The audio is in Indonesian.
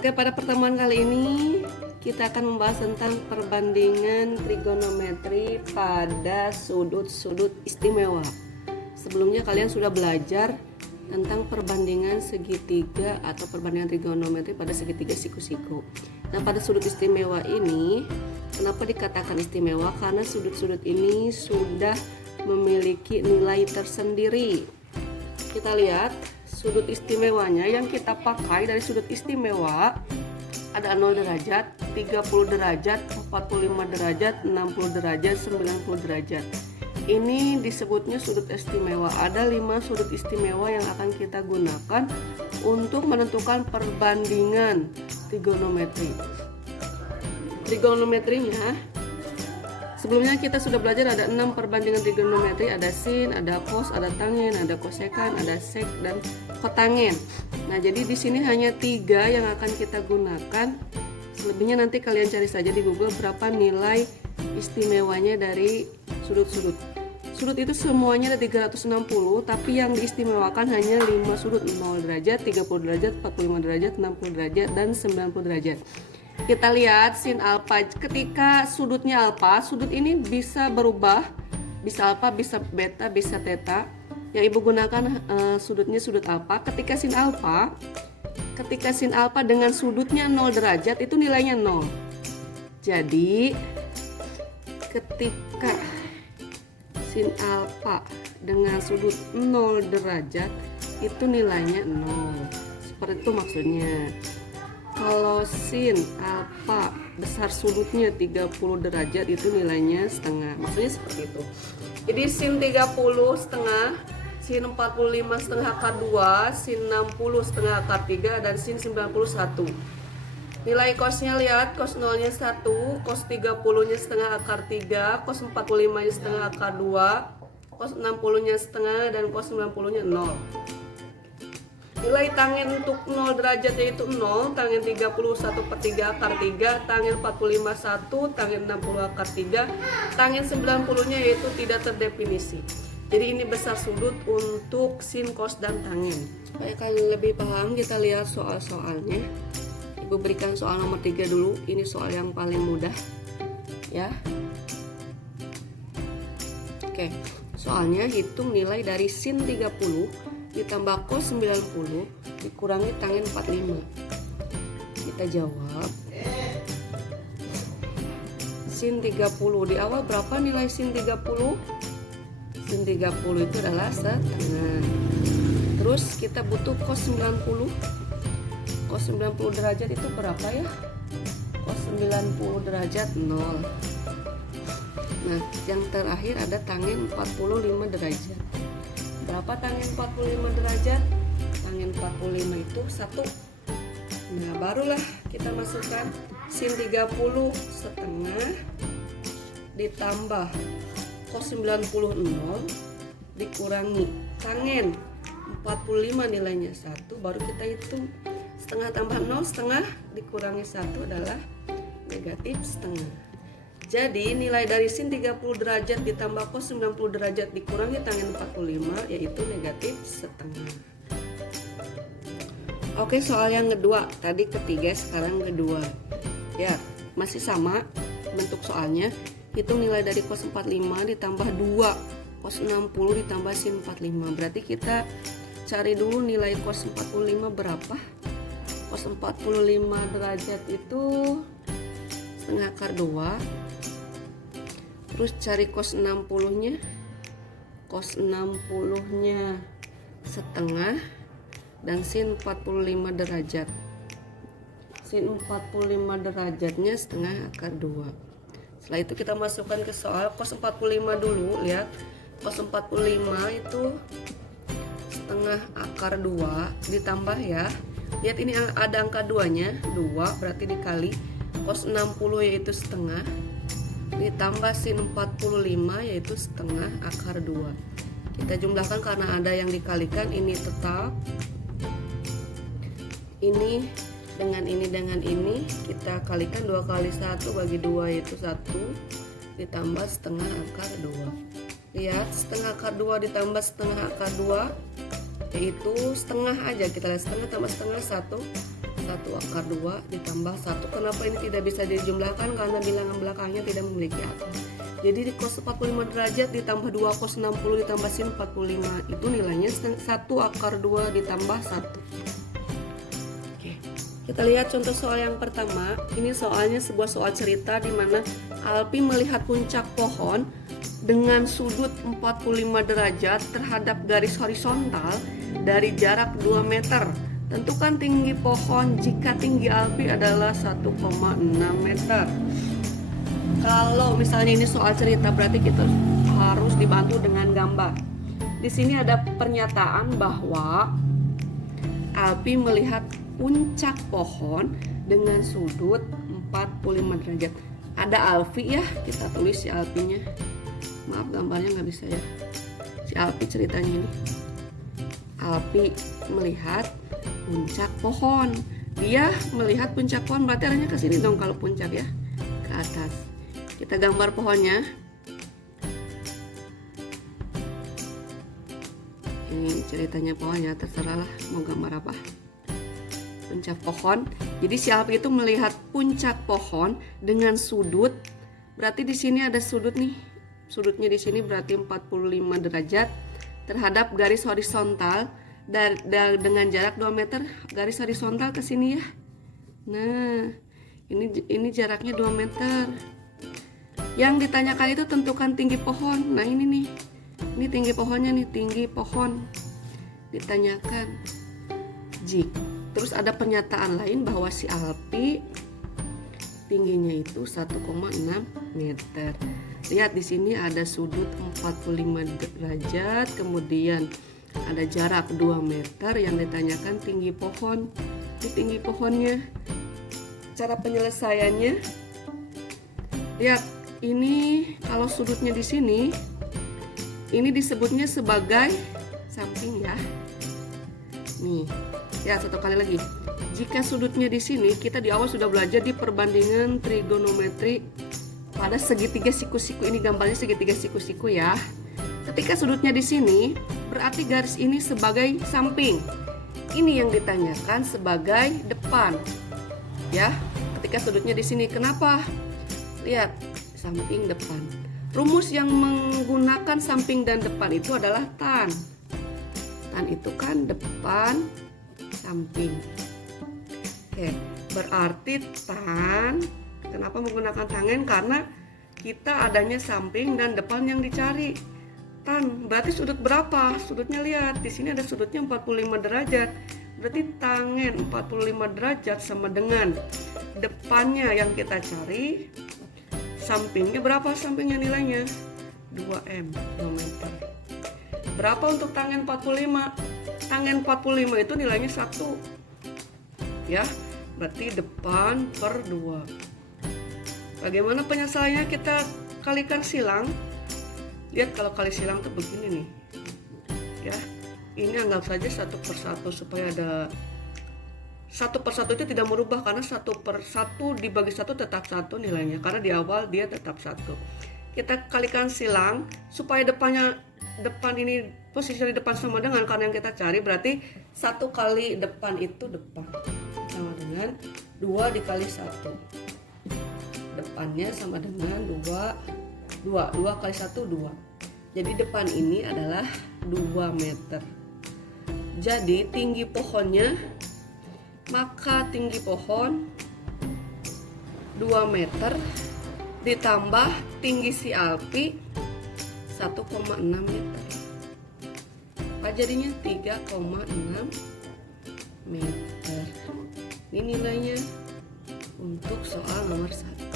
Oke, pada pertemuan kali ini kita akan membahas tentang perbandingan trigonometri pada sudut-sudut istimewa. Sebelumnya kalian sudah belajar tentang perbandingan segitiga atau perbandingan trigonometri pada segitiga siku-siku. Nah, pada sudut istimewa ini, kenapa dikatakan istimewa? Karena sudut-sudut ini sudah memiliki nilai tersendiri. Kita lihat sudut istimewanya yang kita pakai dari sudut istimewa ada 0 derajat, 30 derajat, 45 derajat, 60 derajat, 90 derajat. Ini disebutnya sudut istimewa. Ada 5 sudut istimewa yang akan kita gunakan untuk menentukan perbandingan trigonometri. Trigonometrinya, sebelumnya kita sudah belajar ada 6 perbandingan trigonometri, ada sin, ada cos, ada tangen, ada kosekan, ada sek, dan kotangen. Nah, jadi di sini hanya 3 yang akan kita gunakan. Selebihnya nanti kalian cari saja di Google berapa nilai istimewanya dari sudut-sudut. Sudut itu semuanya ada 360, tapi yang diistimewakan hanya 5 sudut, 0 derajat, 30 derajat, 45 derajat, 60 derajat, dan 90 derajat. Kita lihat sin alfa. Ketika sudutnya alfa, sudut ini bisa berubah, bisa alfa, bisa beta, bisa theta. Yang ibu gunakan sudutnya sudut alfa. Ketika sin alfa dengan sudutnya 0 derajat itu nilainya 0. Jadi ketika sin alfa dengan sudut 0 derajat itu nilainya 0. Seperti itu maksudnya. Kalau sin alfa besar sudutnya 30 derajat itu nilainya setengah. Maksudnya seperti itu. Jadi sin 30 setengah, sin 45 setengah akar 2, sin 60 setengah akar 3, dan sin 91. Nilai cosnya lihat, cos 0 nya 1, cos 30 nya setengah akar 3, cos 45 nya setengah akar 2, cos 60 nya setengah, dan cos 90 nya 0. Nilai tangen untuk 0 derajat yaitu 0, tangen 30 1/3 akar 3, tangen 45 1, tangen 60 akar 3, tangen 90 nya yaitu tidak terdefinisi. Jadi ini besar sudut untuk sin, cos, dan tangen. Supaya kalian lebih paham, kita lihat soal-soalnya. Ibu berikan soal nomor 3 dulu. Ini soal yang paling mudah ya. Oke, soalnya hitung nilai dari sin 30 ditambah cos 90 dikurangi tangen 45. Kita jawab. Sin 30 di awal berapa nilai sin 30? Sin 30 itu adalah setengah. Terus kita butuh cos 90. Cos 90 derajat itu berapa ya? Cos 90 derajat 0. Nah, yang terakhir ada tangen 45 derajat. Berapa tangen 45 derajat? Tangen 45 itu 1. Nah, barulah kita masukkan sin 30 setengah ditambah cos 90 0 dikurangi tangen 45 nilainya 1, baru kita hitung. Setengah tambah 0, setengah dikurangi 1 adalah negatif setengah. Jadi nilai dari sin 30 derajat ditambah cos 90 derajat dikurangi tangen 45 yaitu negatif setengah. Oke, soal yang kedua. Tadi ketiga, sekarang kedua. Ya, masih sama bentuk soalnya. Hitung nilai dari cos 45 ditambah 2 cos 60 ditambah sin 45. Berarti kita cari dulu nilai cos 45 berapa. Cos 45 derajat itu setengah akar 2. Terus cari cos 60 nya. Cos 60 nya setengah, dan sin 45 derajat. Sin 45 derajatnya setengah akar 2. Setelah itu kita masukkan ke soal cos 45 dulu. Lihat, cos 45 itu setengah akar 2 ditambah ya. Lihat ini ada angka 2 nya, 2 berarti dikali cos 60 yaitu setengah ditambah sin 45 yaitu setengah akar 2. Kita jumlahkan karena ada yang dikalikan, ini tetap. Ini dengan ini kita kalikan 2 kali 1 bagi 2 yaitu 1 ditambah setengah akar 2. Lihat, setengah akar 2 ditambah setengah akar 2 yaitu setengah aja. Kita lihat setengah tambah setengah 1, 1/2 ditambah 1. Kenapa ini tidak bisa dijumlahkan? Karena bilangan belakangnya tidak memiliki akar. Jadi di cos 45 derajat ditambah 2 cos 60 ditambah sin 45 itu nilainya 1/2 ditambah 1. Oke, kita lihat contoh soal yang pertama. Ini soalnya sebuah soal cerita di mana Alpi melihat puncak pohon dengan sudut 45 derajat terhadap garis horizontal dari jarak 2 meter. Tentukan tinggi pohon jika tinggi Alpi adalah 1,6 meter. Kalau misalnya ini soal cerita, berarti kita harus dibantu dengan gambar. Di sini ada pernyataan bahwa Alpi melihat puncak pohon dengan sudut 45 derajat. Ada Alfi ya, kita tulis si Alpinya. Maaf gambarnya nggak bisa ya. Si Alpi ceritanya ini. Alpi melihat puncak pohon. Dia melihat puncak pohon, berarti arahnya ke sini dong kalau puncak ya, ke atas. Kita gambar pohonnya. Ini ceritanya pohon ya, terserahlah mau gambar apa. Puncak pohon. Jadi si Alpi itu melihat puncak pohon dengan sudut. Berarti di sini ada sudut nih. Sudutnya di sini berarti 45 derajat terhadap garis horizontal dengan jarak 2 meter. Garis horizontal ke sini ya. Nah, ini jaraknya 2 meter. Yang ditanyakan itu tentukan tinggi pohon. Nah, ini nih. Ini tinggi pohonnya nih, tinggi pohon. Ditanyakan. Terus ada pernyataan lain bahwa si Alpi tingginya itu 1,6 meter. Lihat di sini ada sudut 45 derajat, kemudian ada jarak 2 meter yang ditanyakan tinggi pohon. Ini tinggi pohonnya. Cara penyelesaiannya, lihat ini kalau sudutnya di sini, ini disebutnya sebagai samping ya. Nih, ya satu kali lagi. Jika sudutnya di sini, kita di awal sudah belajar di perbandingan trigonometri pada segitiga siku-siku. Ini gambarnya segitiga siku-siku ya. Ketika sudutnya di sini, berarti garis ini sebagai samping. Ini yang ditanyakan sebagai depan. Ya, ketika sudutnya di sini, kenapa? Lihat, samping depan. Rumus yang menggunakan samping dan depan itu adalah tan. Tan itu kan depan, samping. Oke, berarti tan. Kenapa menggunakan tangen? Karena kita adanya samping dan depan yang dicari. Tan, berarti sudut berapa? Sudutnya lihat, di sini ada sudutnya 45 derajat. Berarti tangen 45 derajat sama dengan depannya yang kita cari. Sampingnya berapa? Sampingnya nilainya 2M, 2 meter. Berapa untuk tangen 45? Tangen 45 itu nilainya 1. Ya, berarti depan per 2. Bagaimana penyelesaiannya? Kita kalikan silang. Lihat kalau kali silang tuh begini nih. Ya, ini anggap saja 1/1 supaya ada 1/1 itu tidak merubah karena 1/1 dibagi 1 tetap 1 nilainya, karena di awal dia tetap 1. Kita kalikan silang supaya depan ini posisi di depan sama dengan karena yang kita cari, berarti 1 kali depan itu depan sama dengan 2 dikali 1. Depannya sama dengan 2 kali 1 2. Jadi depan ini adalah 2 meter. Jadi tinggi pohonnya, maka tinggi pohon 2 meter ditambah tinggi si Alpi 1,6 meter. Apa jadinya? 3,6 meter. Ini nilainya untuk soal nomor 1.